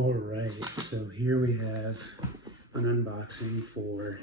All right, so here we have an unboxing for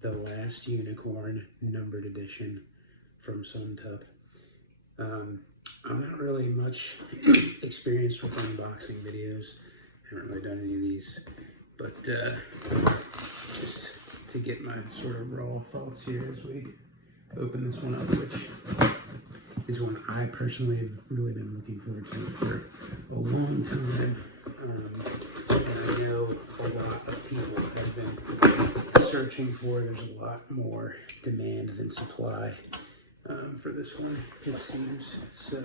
the Last Unicorn numbered edition from Suntup. I'm not really much experienced with unboxing videos. I haven't really done any of these, but just to get my sort of raw thoughts here as we open this one up, which is one I personally have really been looking forward to for a long time. And I know a lot of people have been searching for. There's a lot more demand than supply for this one, it seems. So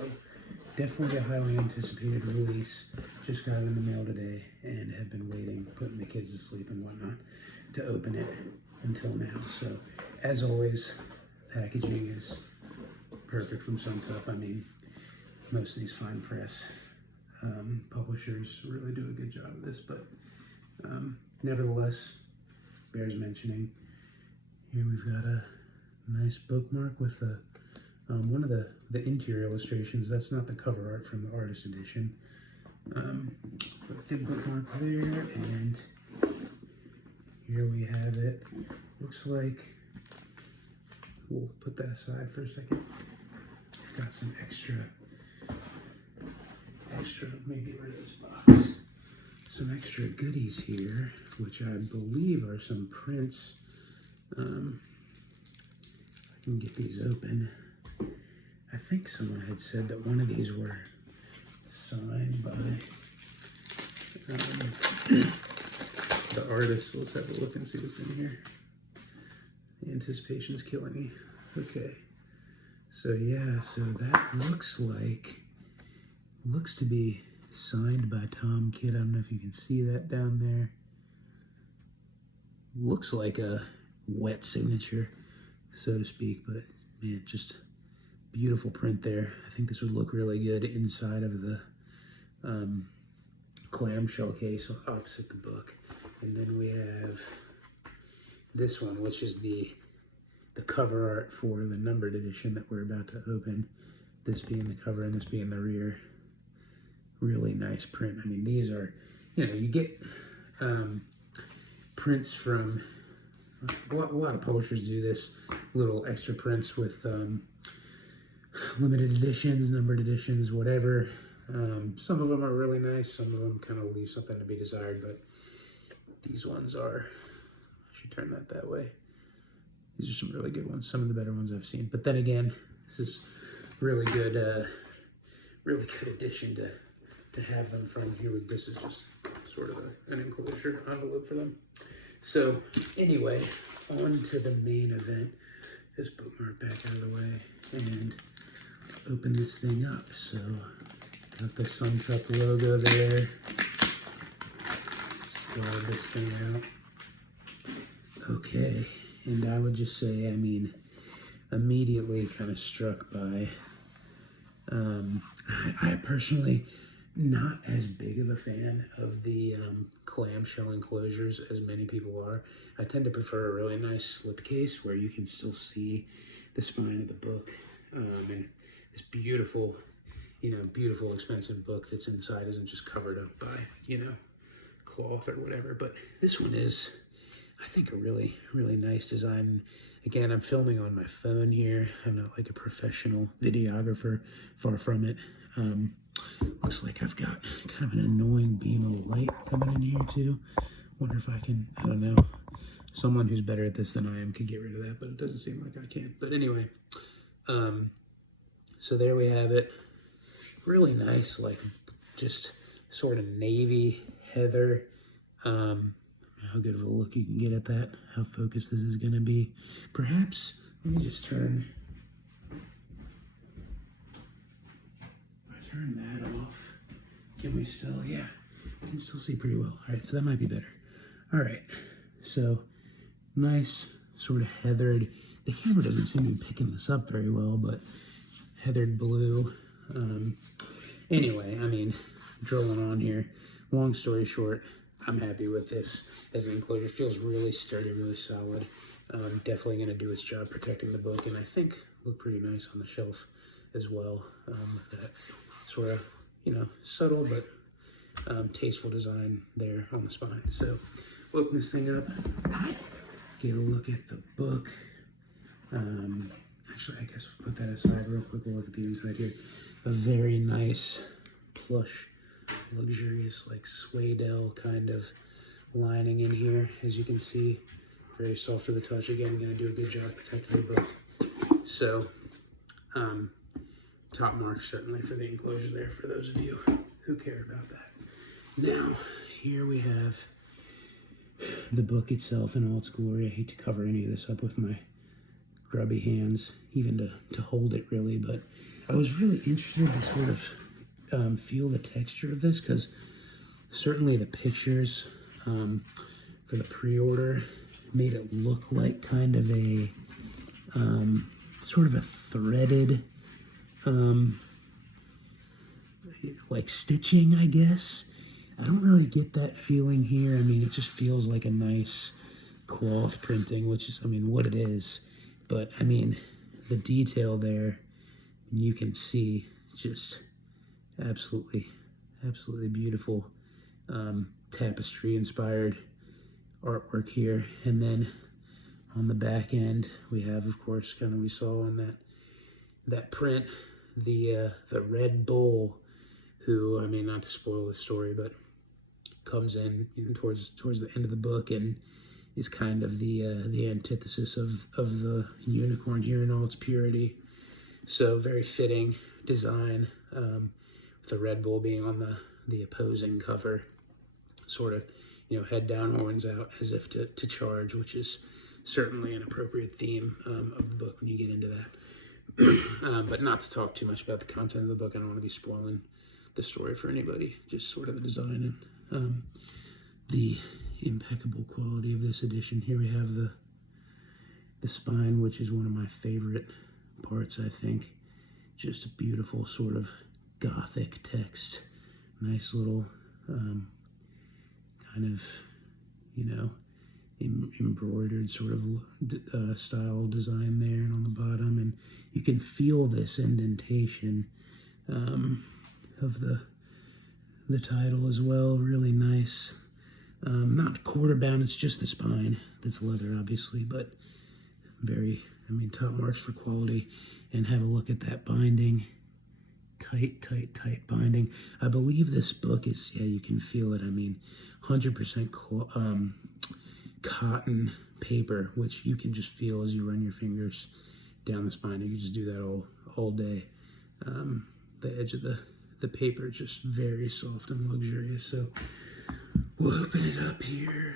definitely a highly anticipated release. Just got it in the mail today and have been waiting, putting the kids to sleep and whatnot, to open it until now. So as always, packaging is perfect from Suntup. I mean, most of these fine press publishers really do a good job of this, but nevertheless, bears mentioning. Here we've got a nice bookmark with one of the interior illustrations. That's not the cover art from the artist edition. Good bookmark there, and here we have it. Looks like, we'll put that aside for a second. Got some extra, maybe where this box, some extra goodies here, which I believe are some prints. I can get these open. I think someone had said that one of these were signed by the artist. Let's have a look and see what's in here. The anticipation's killing me. Okay. So yeah, so that looks to be signed by Tom Kidd. I don't know if you can see that down there. Looks like a wet signature, so to speak, but man, just beautiful print there. I think this would look really good inside of the clamshell case opposite the book. And then we have this one, which is the cover art for the numbered edition that we're about to open. This being the cover and this being the rear. Really nice print. I mean, these are, you get prints from, a lot of publishers do this, little extra prints with limited editions, numbered editions, whatever. Some of them are really nice, some of them kind of leave something to be desired, but these ones are, I should turn that way. These are some really good ones, some of the better ones I've seen. But then again, this is really good addition to have them from here. This is just sort of an enclosure envelope for them. So anyway, on to the main event. This bookmark back out of the way and open this thing up. So got the Suntup logo there. Slide this thing out. Okay. And I would just say, I mean, immediately kind of struck by, I personally, not as big of a fan of the clamshell enclosures as many people are. I tend to prefer a really nice slipcase where you can still see the spine of the book. And this beautiful, beautiful expensive book that's inside isn't just covered up by, cloth or whatever. But this one is, I think, a really, really nice design. Again, I'm filming on my phone here. I'm not like a professional videographer, far from it. Looks like I've got kind of an annoying beam of light coming in here too. Wonder if I can, I don't know, someone who's better at this than I am can get rid of that, but it doesn't seem like I can. But anyway, so there we have it. Really nice, like just sort of navy heather. How good of a look you can get at that, how focused this is going to be. Perhaps, let me just turn that off. Can we still, yeah, you can still see pretty well. All right, so that might be better. All right, so nice sort of heathered, the camera doesn't seem to be picking this up very well, but heathered blue. Anyway, I mean, drilling on here, long story short, I'm happy with this as an enclosure. It feels really sturdy, really solid. Definitely going to do its job protecting the book, and I think look pretty nice on the shelf as well. With that sort of, subtle but tasteful design there on the spine. So we'll open this thing up, get a look at the book. Actually, I guess we'll put that aside real quick. We'll look at the inside here. A very nice, plush, luxurious, like suede kind of lining in here, as you can see. Very soft to the touch. Again, going to do a good job protecting the book. So, top marks certainly for the enclosure there for those of you who care about that. Now, here we have the book itself in all its glory. I hate to cover any of this up with my grubby hands, even to hold it really, but I was really interested to sort of feel the texture of this, because certainly the pictures for the pre-order made it look like kind of a sort of a threaded like stitching, I guess. I don't really get that feeling here. I mean, it just feels like a nice cloth printing, which is, I mean, what it is. But, I mean, the detail there, you can see just absolutely, absolutely beautiful tapestry-inspired artwork here. And then on the back end, we have, of course, kind of we saw on that print, the Red Bull, who, I mean, not to spoil the story, but comes in, you know, towards the end of the book and is kind of the antithesis of the unicorn here in all its purity. So very fitting design, with the Red Bull being on the opposing cover, sort of, you know, head down, horns out, as if to charge, which is certainly an appropriate theme of the book when you get into that. But not to talk too much about the content of the book. I don't want to be spoiling the story for anybody, just sort of the design and the impeccable quality of this edition. Here we have the spine, which is one of my favorite parts, I think. Just a beautiful sort of gothic text. Nice little kind of, you know, embroidered sort of style design there and on the bottom. And you can feel this indentation of the title as well. Really nice. Not quarter bound, it's just the spine that's leather, obviously, but very, I mean, top marks for quality. And have a look at that binding. Tight, tight, tight binding. I believe this book is, yeah, you can feel it. I mean, 100% cotton paper, which you can just feel as you run your fingers down the spine. You can just do that all day. The edge of the paper just very soft and luxurious. So we'll open it up here.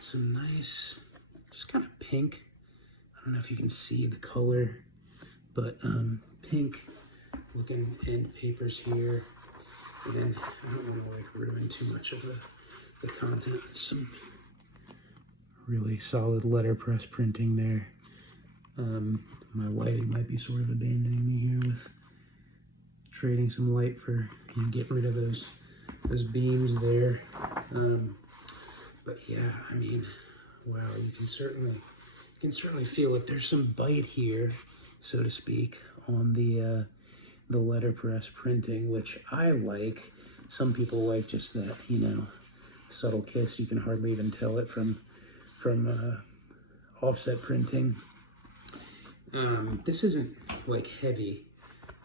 Some nice, just kind of pink. I don't know if you can see the color, but pink looking end papers here. And I don't want to like ruin too much of the content. It's some really solid letterpress printing there. My lighting might be sort of abandoning me here with trading some light for, you know, getting rid of those beams there. But yeah, I mean, wow, you can certainly feel it. There's some bite here, so to speak, on the letterpress printing, which I like. Some people like just that, you know, subtle kiss. You can hardly even tell it from offset printing. This isn't like heavy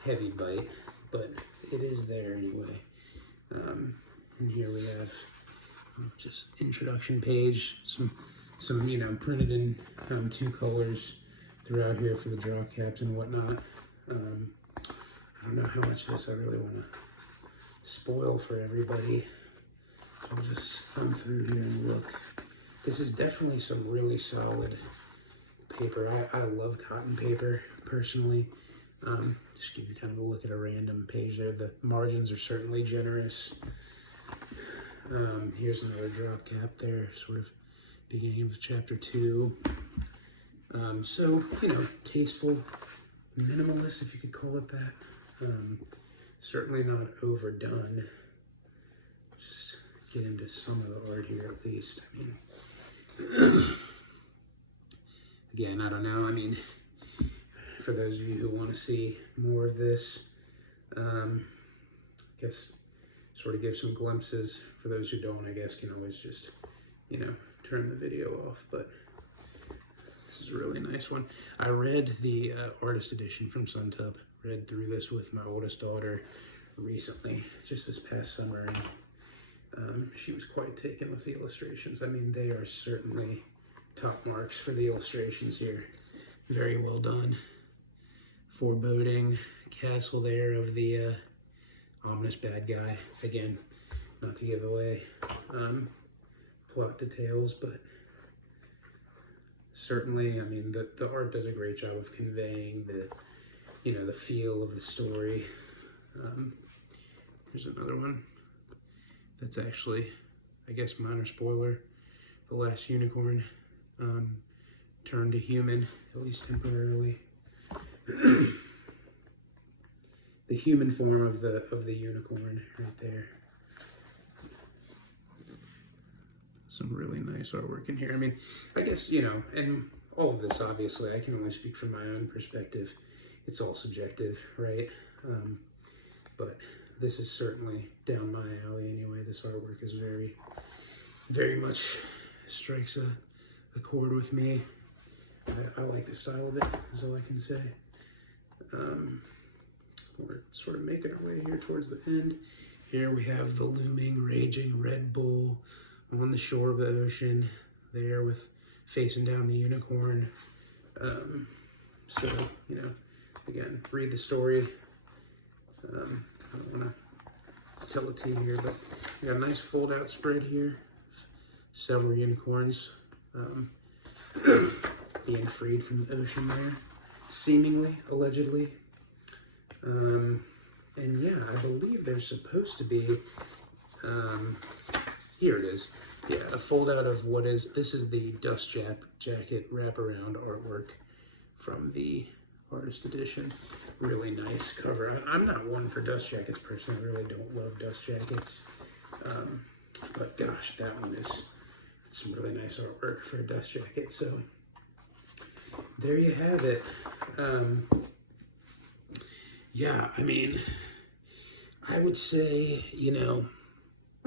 bite, but it is there anyway. And here we have just introduction page, some you know, printed in 2 colors throughout here for the drop caps and whatnot. I don't know how much of this I really want to spoil for everybody. I'll just thumb through here and look. This is definitely some really solid paper. I love cotton paper personally. Just give you kind of a look at a random page there. The margins are certainly generous. Here's another drop cap there, sort of beginning of chapter 2. So, you know, tasteful, minimalist, if you could call it that. Certainly not overdone. Just get into some of the art here at least. I mean, again, I don't know. I mean, for those of you who want to see more of this, I guess sort of give some glimpses. For those who don't, I guess, can always just, you know, turn the video off. But this is a really nice one. I read the artist edition from Suntup. Read through this with my oldest daughter recently, just this past summer, and she was quite taken with the illustrations. I mean, they are certainly top marks for the illustrations here. Very well done. Foreboding castle there of the ominous bad guy. Again, not to give away plot details, but certainly, I mean, the art does a great job of conveying the, you know, the feel of the story. Here's another one that's actually, I guess, minor spoiler. The last unicorn turned to human, at least temporarily. The human form of the unicorn right there. Some really nice artwork in here. I mean, I guess, you know, and all of this, obviously, I can only speak from my own perspective. It's all subjective, right? But this is certainly down my alley anyway. This artwork is very, very much strikes a chord with me. I like the style of it, is all I can say. We're sort of making our way here towards the end. Here we have the looming, raging Red Bull on the shore of the ocean, there with facing down the unicorn. So, you know, again, read the story. I don't want to tell it to you here, but we got a nice fold-out spread here. Several unicorns being freed from the ocean there, seemingly, allegedly. And yeah, I believe there's supposed to be, here it is. Yeah, a fold out of this is the dust jacket wraparound artwork from the artist edition. Really nice cover. I'm not one for dust jackets personally. I really don't love dust jackets. But gosh, that one it's some really nice artwork for a dust jacket. So there you have it. Yeah, I mean, I would say, you know,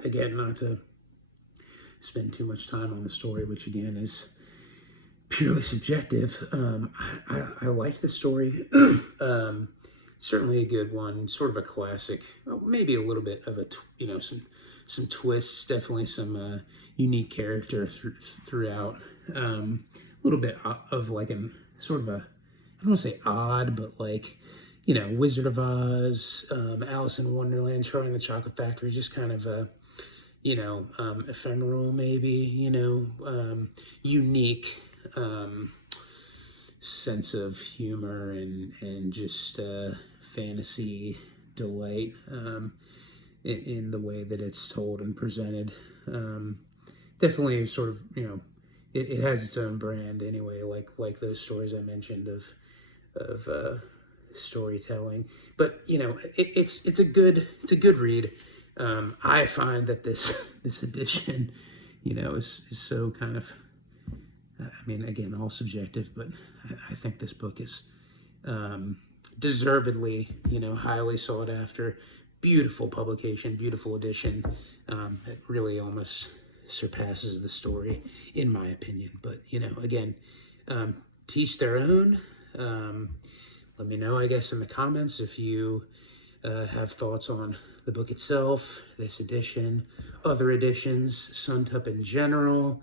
again, not to spend too much time on the story, which again is purely subjective. I like the story. Certainly a good one, sort of a classic. Well, maybe a little bit of a, you know, some twists. Definitely some unique character throughout. A little bit of like an sort of a, I don't want to say odd, but like, you know, Wizard of Oz, Alice in Wonderland, Charlie and the Chocolate Factory, just kind of a, you know, ephemeral maybe, you know, unique sense of humor and just fantasy delight in the way that it's told and presented. Definitely sort of, you know, it has its own brand anyway, like those stories I mentioned of storytelling. But you know, it's a good read. I find that this edition, you know, is so kind of, I mean, again, all subjective, but I think this book is deservedly, you know, highly sought after. Beautiful publication, beautiful edition. That really almost surpasses the story, in my opinion. But, you know, again, teach their own. Let me know, I guess, in the comments if you have thoughts on the book itself, this edition, other editions, Suntup in general.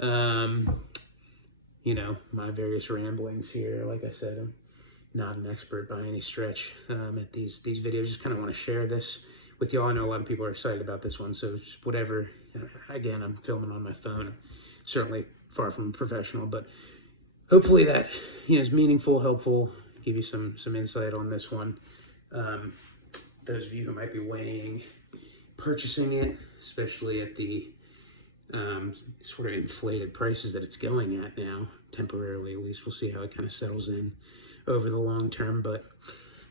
You know, my various ramblings here. Like I said, I'm not an expert by any stretch at these videos. Just kind of want to share this with y'all. I know a lot of people are excited about this one, so just whatever. Again, I'm filming on my phone. I'm certainly far from professional, but hopefully that, you know, is meaningful, helpful, give you some insight on this one. Those of you who might be weighing purchasing it, especially at the sort of inflated prices that it's going at now, temporarily at least. We'll see how it kind of settles in over the long term. But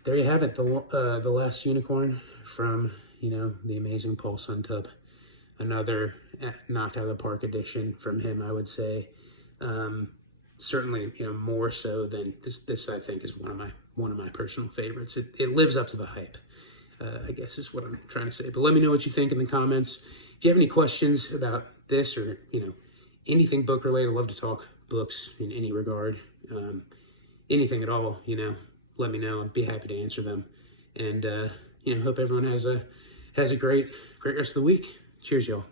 there you have it, the last unicorn from, you know, the amazing Paul Suntup. Another knocked out of the park edition from him, I would say. Certainly, you know, more so than this I think is one of my personal favorites. It lives up to the hype. I guess is what I'm trying to say. But let me know what you think in the comments. If you have any questions about this or, anything book related, I'd love to talk books in any regard. Anything at all, let me know. I'd be happy to answer them. And, hope everyone has a great rest of the week. Cheers, y'all.